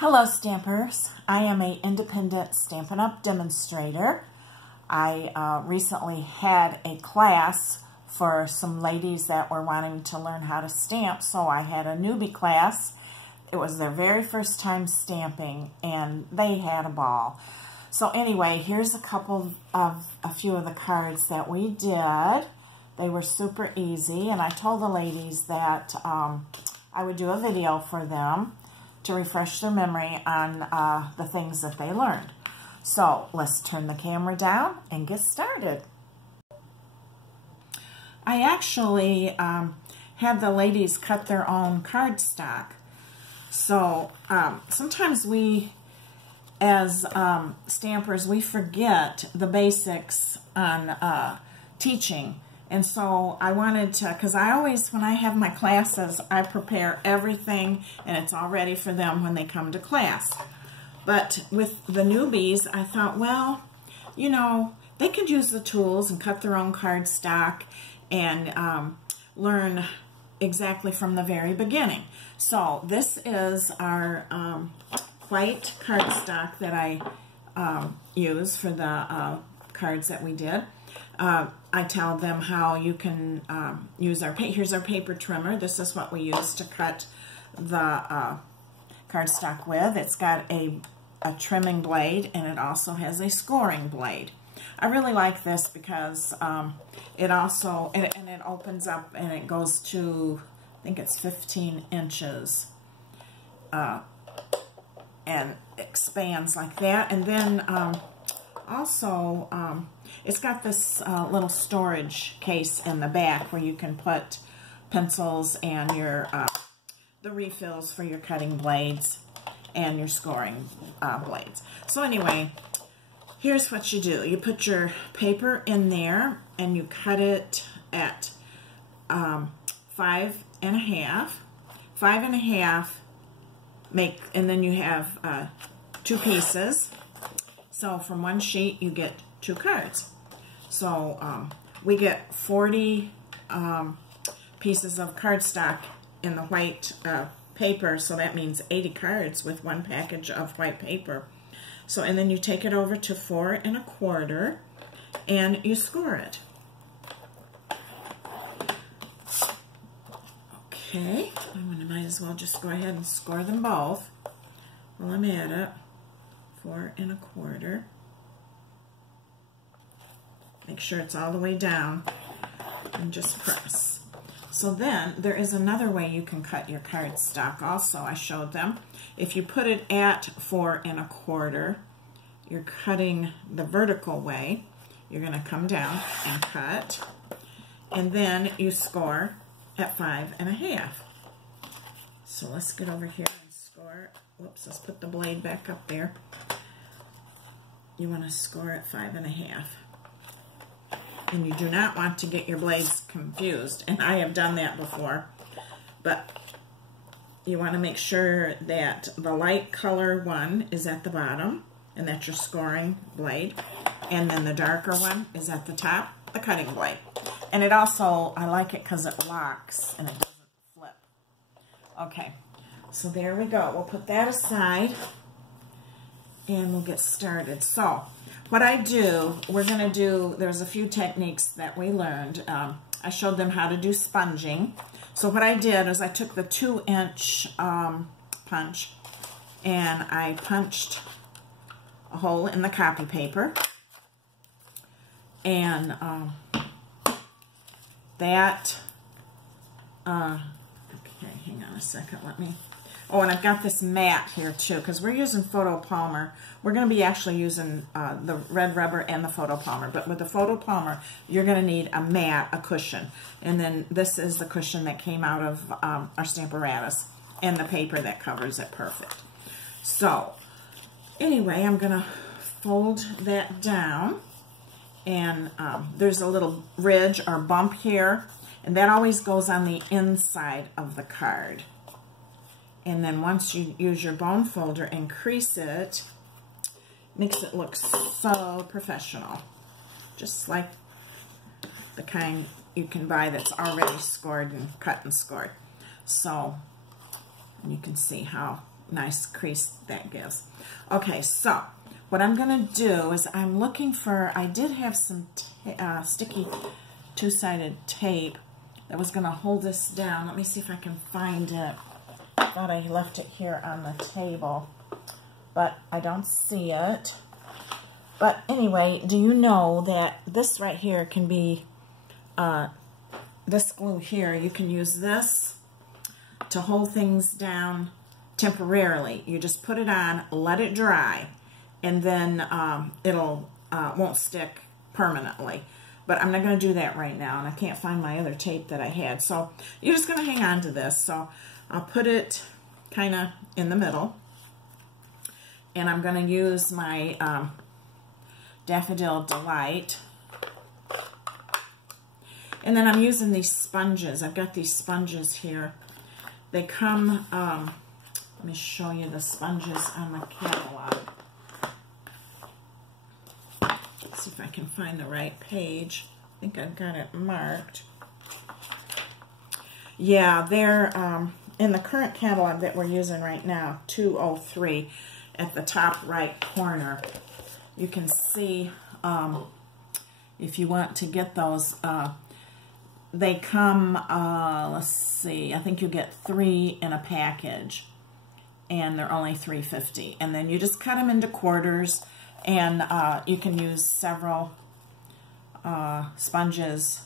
Hello Stampers, I am an independent Stampin' Up! Demonstrator. I recently had a class for some ladies that were wanting to learn how to stamp, so I had a newbie class. It was their very first time stamping and they had a ball. So anyway, here's a few of the cards that we did. They were super easy, and I told the ladies that I would do a video for them to refresh their memory on the things that they learned. So let's turn the camera down and get started. I actually had the ladies cut their own cardstock. So sometimes we, as stampers, we forget the basics on teaching. And so I wanted to, because I always, when I have my classes, I prepare everything and it's all ready for them when they come to class. But with the newbies, I thought, well, you know, they could use the tools and cut their own cardstock and learn exactly from the very beginning. So this is our white cardstock that I use for the cards that we did. I tell them how you can use here's our paper trimmer. This is what we use to cut the cardstock with. It's got a trimming blade, and it also has a scoring blade. I really like this because it also, and it opens up and it goes to, I think it's 15 inches and expands like that. And then also, it's got this little storage case in the back where you can put pencils and your the refills for your cutting blades and your scoring blades. So anyway, here's what you do. You put your paper in there and you cut it at 5 1/2. 5 1/2 and then you have 2 pieces. So from one sheet you get 2 cards. So we get 40 pieces of cardstock in the white paper, so that means 80 cards with one package of white paper. So, and then you take it over to 4 1/4 and you score it. Okay, I might as well just go ahead and score them both while I'm at it. 4 1/4. Make sure it's all the way down and just press. So then there is another way you can cut your cardstock also. I showed them. If you put it at 4 1/4, you're cutting the vertical way. You're going to come down and cut, and then you score at 5 1/2. So let's get over here and score. Whoops, let's put the blade back up there. You want to score at 5 1/2. And you do not want to get your blades confused, and I have done that before. But you want to make sure that the light color one is at the bottom, and that's your scoring blade, and then the darker one is at the top, the cutting blade. And it also, I like it because it locks and it doesn't flip. Okay, so there we go. We'll put that aside and we'll get started. So what I do, we're going to do, there's a few techniques that we learned. I showed them how to do sponging. So what I did is I took the 2-inch punch and I punched a hole in the copy paper. And that, okay, hang on a second, let me, oh, and I've got this mat here too, because we're using photopolymer. We're going to be actually using the red rubber and the photopolymer, but with the photopolymer, you're going to need a mat, a cushion. And then this is the cushion that came out of our Stamparatus, and the paper that covers it perfect. So, anyway, I'm going to fold that down, and there's a little ridge or bump here, and that always goes on the inside of the card. And then once you use your bone folder and crease it, makes it look so professional. Just like the kind you can buy that's already scored and cut and scored. So you can see how nice crease that gives. Okay, so what I'm going to do is I'm looking for, I did have some sticky two-sided tape that was going to hold this down. Let me see if I can find it. I thought I left it here on the table, but I don't see it. But anyway, do you know that this right here can be, this glue here, you can use this to hold things down temporarily. You just put it on, let it dry, and then it'll won't stick permanently. But I'm not going to do that right now, and I can't find my other tape that I had. So you're just going to hang on to this. So I'll put it kind of in the middle, and I'm going to use my Daffodil Delight. And then I'm using these sponges. I've got these sponges here. They come, let me show you the sponges on the catalog. Let's see if I can find the right page. I think I've got it marked. Yeah, they're in the current catalog that we're using right now, 203, at the top right corner. You can see, if you want to get those, they come, let's see, I think you get 3 in a package, and they're only $3.50. And then you just cut them into quarters, and you can use several sponges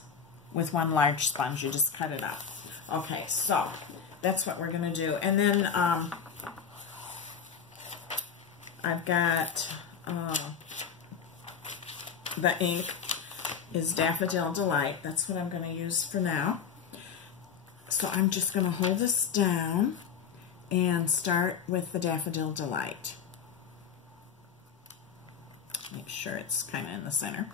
with one large sponge. You just cut it up. Okay, so that's what we're going to do. And then I've got the ink is Daffodil Delight. That's what I'm going to use for now. So I'm just going to hold this down and start with the Daffodil Delight. Make sure it's kind of in the center.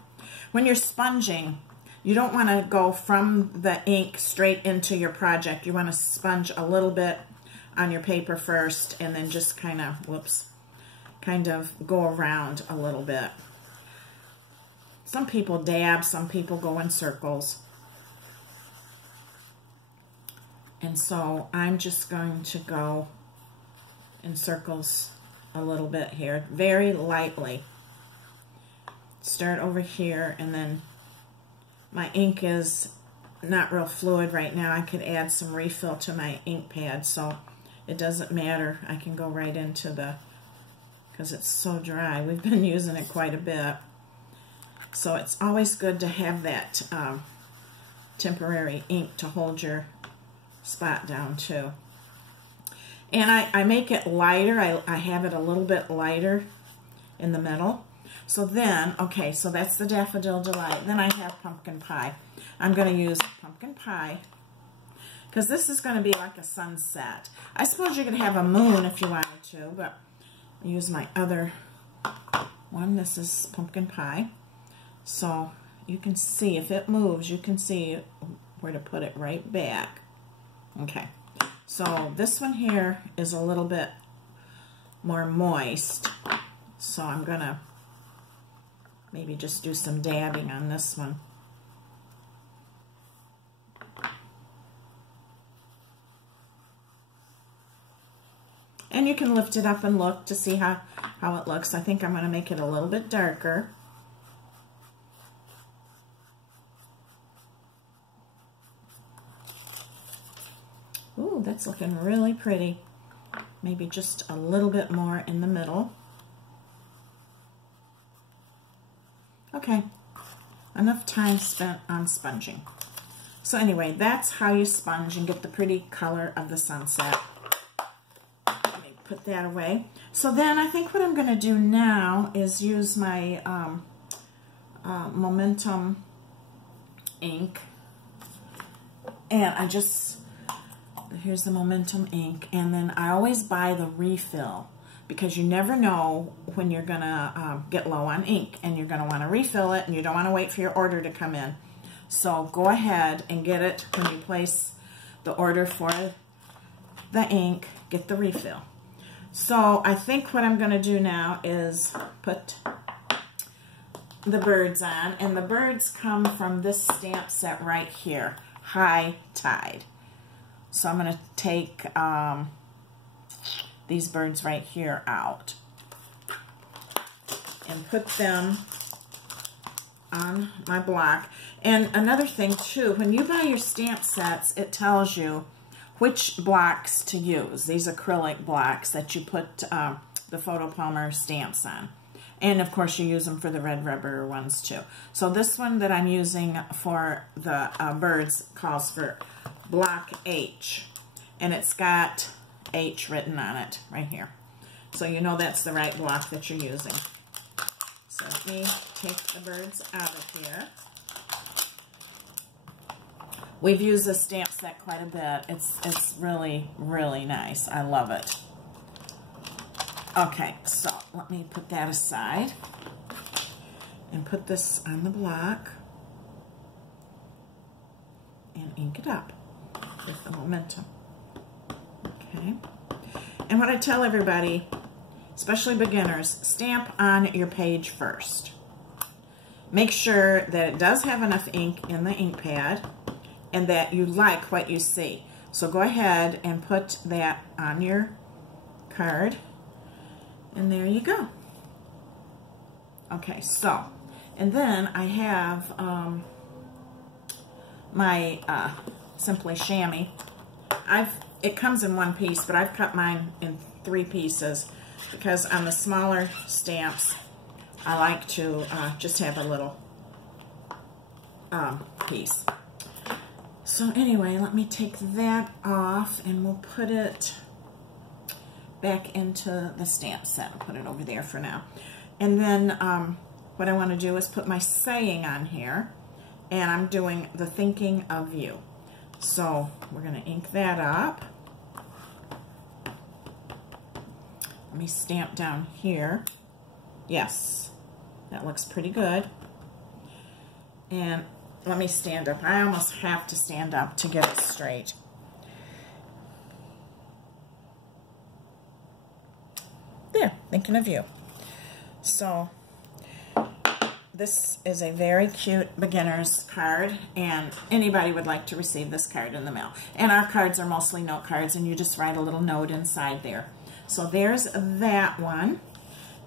When you're sponging, you don't want to go from the ink straight into your project. You want to sponge a little bit on your paper first, and then just kind of, whoops, kind of go around a little bit. Some people dab, some people go in circles. And so I'm just going to go in circles a little bit here, very lightly. Start over here, and then my ink is not real fluid right now. I could add some refill to my ink pad, so it doesn't matter. I can go right into the, because it's so dry. We've been using it quite a bit. So it's always good to have that temporary ink to hold your spot down too. And I make it lighter. I have it a little bit lighter in the middle. So then, okay, so that's the Daffodil Delight. Then I have Pumpkin Pie. I'm going to use Pumpkin Pie because this is going to be like a sunset. I suppose you could have a moon if you wanted to, but I use my other one. This is Pumpkin Pie. So you can see, if it moves, you can see where to put it right back. Okay, so this one here is a little bit more moist. So I'm going to maybe just do some dabbing on this one. And you can lift it up and look to see how it looks. I think I'm going to make it a little bit darker. Ooh, that's looking really pretty. Maybe just a little bit more in the middle. Okay, enough time spent on sponging. So anyway, that's how you sponge and get the pretty color of the sunset. Let me put that away. So then I think what I'm going to do now is use my Momentum ink. And I just, here's the Momentum ink, and then I always buy the refill because you never know when you're going to get low on ink, and you're going to want to refill it, and you don't want to wait for your order to come in. So go ahead and get it when you place the order for the ink, get the refill. So I think what I'm going to do now is put the birds on, and the birds come from this stamp set right here, High Tide. So I'm going to take these birds right here out and put them on my block. And another thing too, when you buy your stamp sets, it tells you which blocks to use. These acrylic blocks that you put the photopolymer stamps on. And of course you use them for the red rubber ones too. So this one that I'm using for the birds calls for block H. And it's got H written on it right here. So you know that's the right block that you're using. So let me take the birds out of here. We've used this stamp set quite a bit. It's really, really nice. I love it. Okay, so let me put that aside and put this on the block and ink it up with the momentum. Okay. And what I tell everybody, especially beginners, stamp on your page first. Make sure that it does have enough ink in the ink pad and that you like what you see. So go ahead and put that on your card, and there you go. Okay, so, and then I have my Simply Chamois. It comes in one piece, but I've cut mine in 3 pieces because on the smaller stamps, I like to just have a little piece. So anyway, let me take that off and we'll put it back into the stamp set. I'll put it over there for now. And then what I want to do is put my saying on here, and I'm doing the thinking of you. So we're going to ink that up. Let me stamp down here. Yes, that looks pretty good. And let me stand up. I almost have to stand up to get it straight. There, thinking of you. So this is a very cute beginner's card, and anybody would like to receive this card in the mail. And our cards are mostly note cards, and you just write a little note inside there. So there's that one.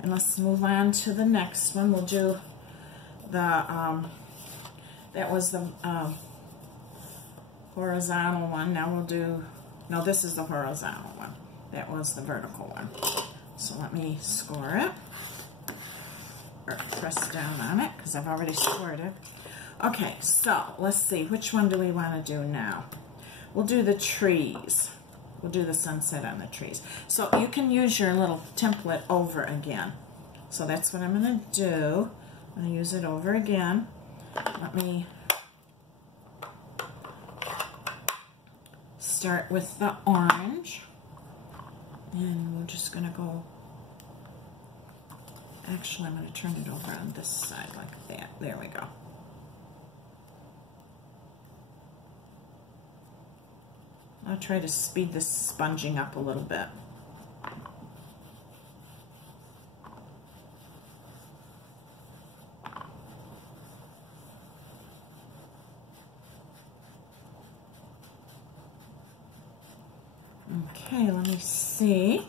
And let's move on to the next one. We'll do the, that was the horizontal one. Now we'll do, no, this is the horizontal one. That was the vertical one. So let me score it, or press down on it, because I've already scored it. Okay, so let's see, which one do we want to do now? We'll do the trees. We'll do the sunset on the trees. So you can use your little template over again. So that's what I'm going to do. I'm going to use it over again. Let me start with the orange. And we're just going to go, actually I'm going to turn it over on this side like that. There we go. I'll try to speed this sponging up a little bit. Okay, let me see.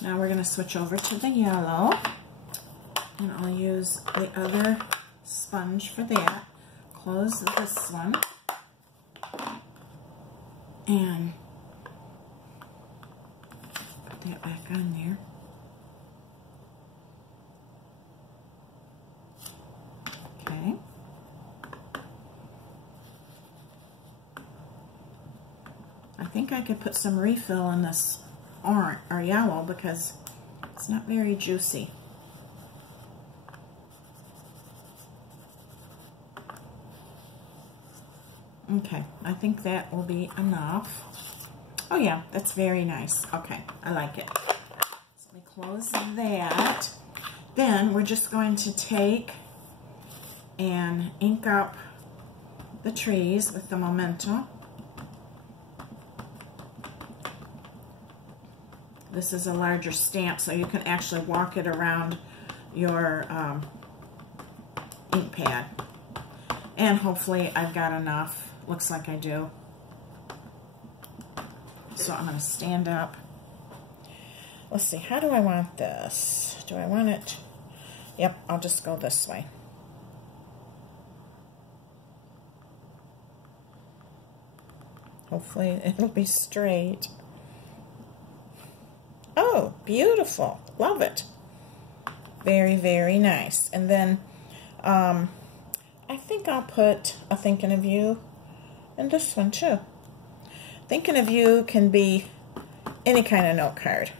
Now we're going to switch over to the yellow, and I'll use the other sponge for that. Close this one, and put that back on there. Okay. I think I could put some refill in this orange or yellow because it's not very juicy. Okay, I think that will be enough. Oh yeah, that's very nice. Okay, I like it. So let me close that. Then we're just going to take and ink up the trees with the Memento. This is a larger stamp, so you can actually walk it around your ink pad. And hopefully I've got enough. Looks like I do. So I'm going to stand up let's see, how do I want this? Do I want it? Yep, I'll just go this way. Hopefully it'll be straight. Oh, beautiful. Love it. Very, very nice. And then I think I'll put a thinking of you in this one too. Thinking of you can be any kind of note card.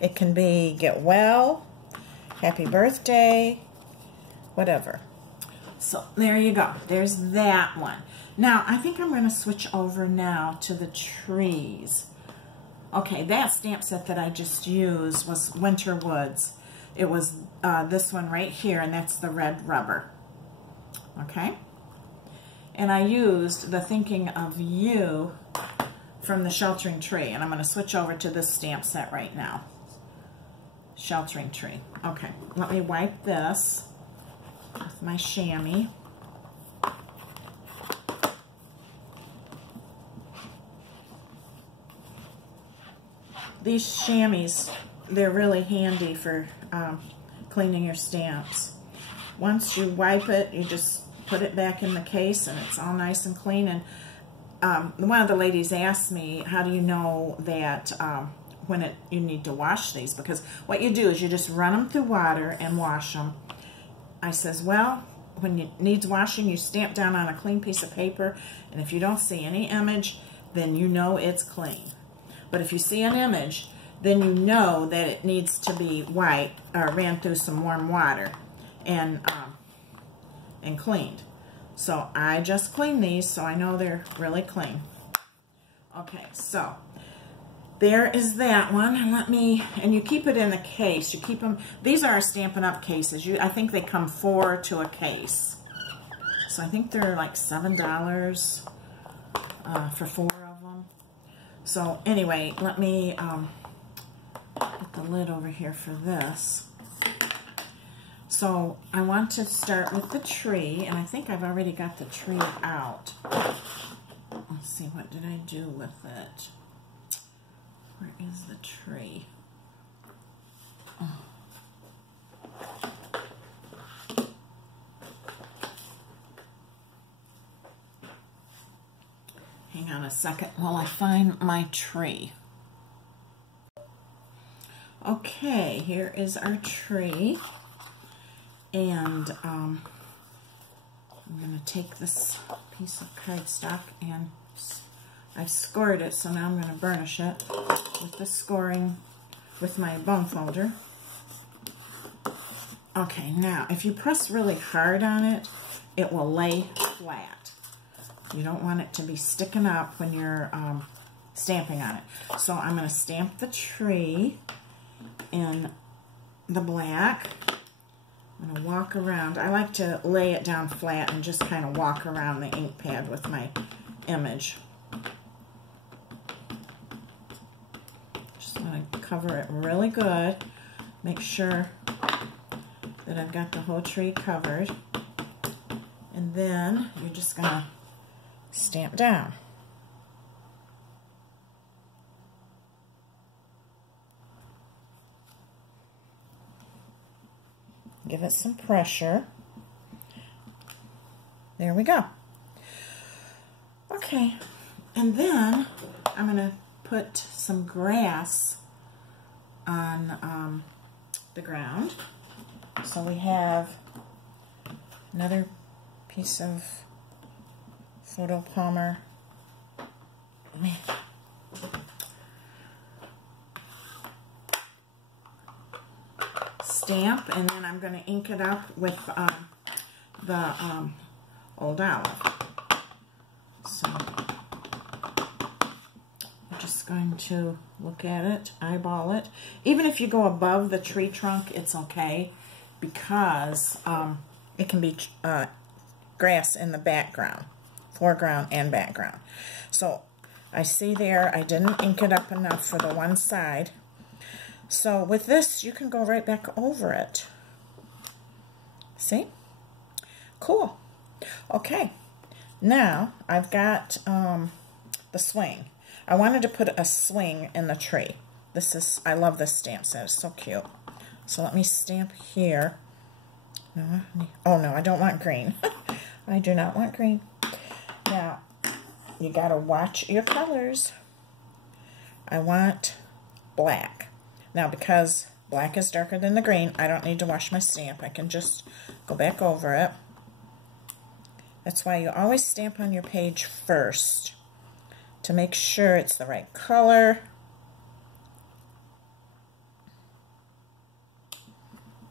It can be get well, happy birthday, whatever. So there you go. There's that one. Now, I think I'm going to switch over now to the trees. Okay, that stamp set that I just used was Winter Woods. It was this one right here, and that's the red rubber. Okay? And I used the Thinking of You from the Sheltering Tree, and I'm going to switch over to this stamp set right now. Sheltering Tree. Okay, let me wipe this with my chamois. These chamois, they're really handy for cleaning your stamps. Once you wipe it, you just put it back in the case and it's all nice and clean. And one of the ladies asked me, how do you know that when you need to wash these? Because what you do is you just run them through water and wash them. I says, well, when it needs washing, you stamp down on a clean piece of paper, and if you don't see any image, then you know it's clean. But if you see an image, then you know that it needs to be wiped or ran through some warm water and cleaned. So I just cleaned these, so I know they're really clean. Okay, so there is that one. And you keep it in a case. You keep them. These are Stampin' Up! Cases. I think they come 4 to a case. So I think they're like $7 for 4 of them. So anyway, let me put the lid over here for this. So I want to start with the tree, and I think I've already got the tree out. Let's see, what did I do with it? Where is the tree? Oh. Hang on a second while I find my tree. Okay, here is our tree. And I'm going to take this piece of cardstock and I've scored it, so now I'm going to burnish it with the scoring with my bone folder. Okay, now if you press really hard on it, it will lay flat. You don't want it to be sticking up when you're stamping on it. So I'm going to stamp the tree in the black. I'm going to walk around. I like to lay it down flat and just kind of walk around the ink pad with my image. Just want to cover it really good. Make sure that I've got the whole tree covered. And then you're just going to stamp down. Give it some pressure. There we go. Okay, and then I'm going to put some grass on the ground. So we have another piece of photo palmer. Stamp, and then I'm going to ink it up with the Old Olive. So I'm just going to look at it, eyeball it. Even if you go above the tree trunk, it's okay, because it can be grass in the background, foreground and background. So I see there I didn't ink it up enough for the one side. So with this, you can go right back over it. See? Cool. Okay. Now I've got the swing. I wanted to put a swing in the tree. I love this stamp set. It's so cute. So let me stamp here. No, oh no, I don't want green. I do not want green. Now, you gotta watch your colors. I want black. Now, because black is darker than the green, I don't need to wash my stamp. I can just go back over it. That's why you always stamp on your page first to make sure it's the right color.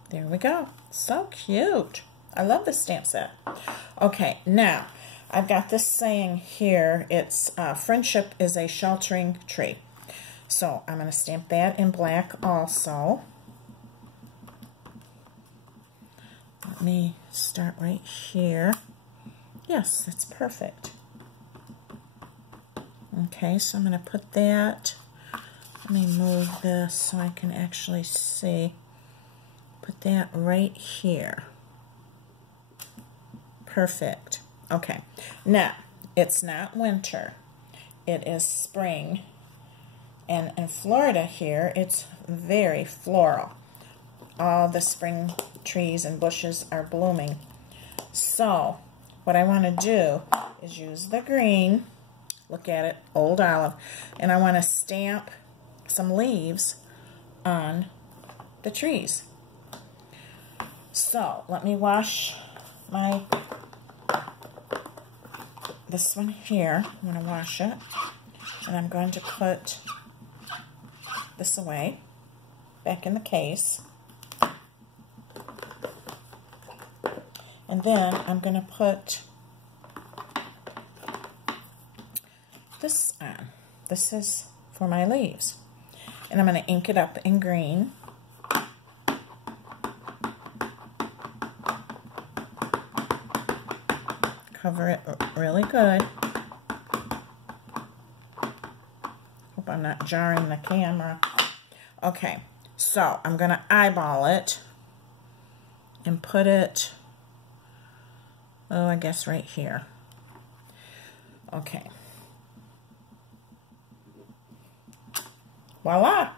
There we go. So cute. I love this stamp set. Okay, now I've got this saying here. It's friendship is a sheltering tree. So I'm going to stamp that in black also. Let me start right here. Yes, that's perfect. Okay, so I'm going to put that. Let me move this so I can actually see. Put that right here. Perfect. Okay. Now, it's not winter. It is spring. And in Florida here, it's very floral. All the spring trees and bushes are blooming. So, what I want to do is use the green. Look at it, old olive. And I want to stamp some leaves on the trees. So, let me wash this one here. I'm going to wash it. And I'm going to put this away, back in the case. And then I'm going to put this on. This is for my leaves. And I'm going to ink it up in green. Cover it really good. Hope I'm not jarring the camera. Okay, so I'm going to eyeball it and put it, oh, I guess right here. Okay. Voila!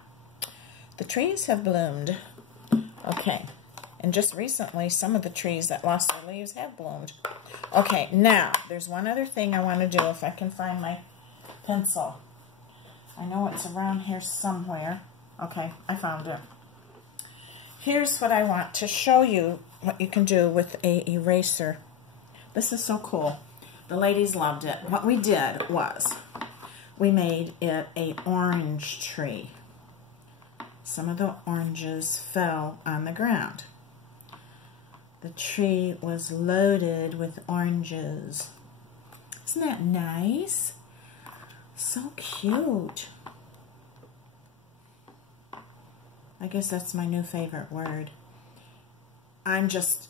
The trees have bloomed. Okay. And just recently, some of the trees that lost their leaves have bloomed. Okay, now, there's one other thing I want to do if I can find my pencil. I know it's around here somewhere. Okay, I found it. Here's what I want to show you, what you can do with a eraser. This is so cool. The ladies loved it. What we did was, we made it an orange tree. Some of the oranges fell on the ground. The tree was loaded with oranges. Isn't that nice? So cute. I guess that's my new favorite word. I'm just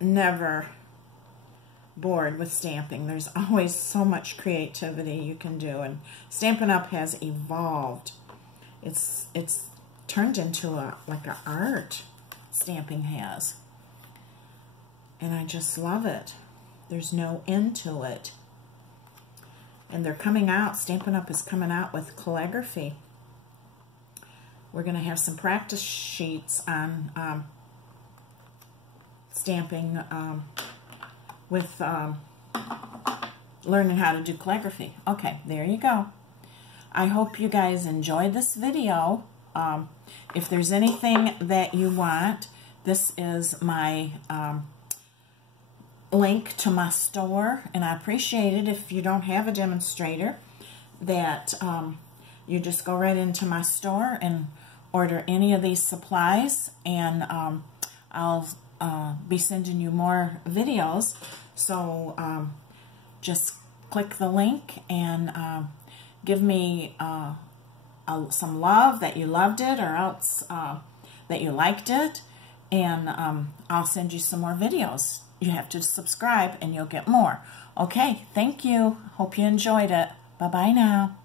never bored with stamping. There's always so much creativity you can do, and Stampin' Up! Has evolved. It's turned into like an art. Stamping has. And I just love it. There's no end to it. And they're coming out, Stampin' Up! Is coming out with calligraphy. We're going to have some practice sheets on stamping with learning how to do calligraphy. Okay, there you go. I hope you guys enjoyed this video. If there's anything that you want, this is my link to my store, and I appreciate it if you don't have a demonstrator, that you just go right into my store and order any of these supplies, and I'll be sending you more videos. So just click the link and give me some love that you loved it, or else that you liked it, and I'll send you some more videos. You have to subscribe and you'll get more. Okay, thank you. Hope you enjoyed it. Bye-bye now.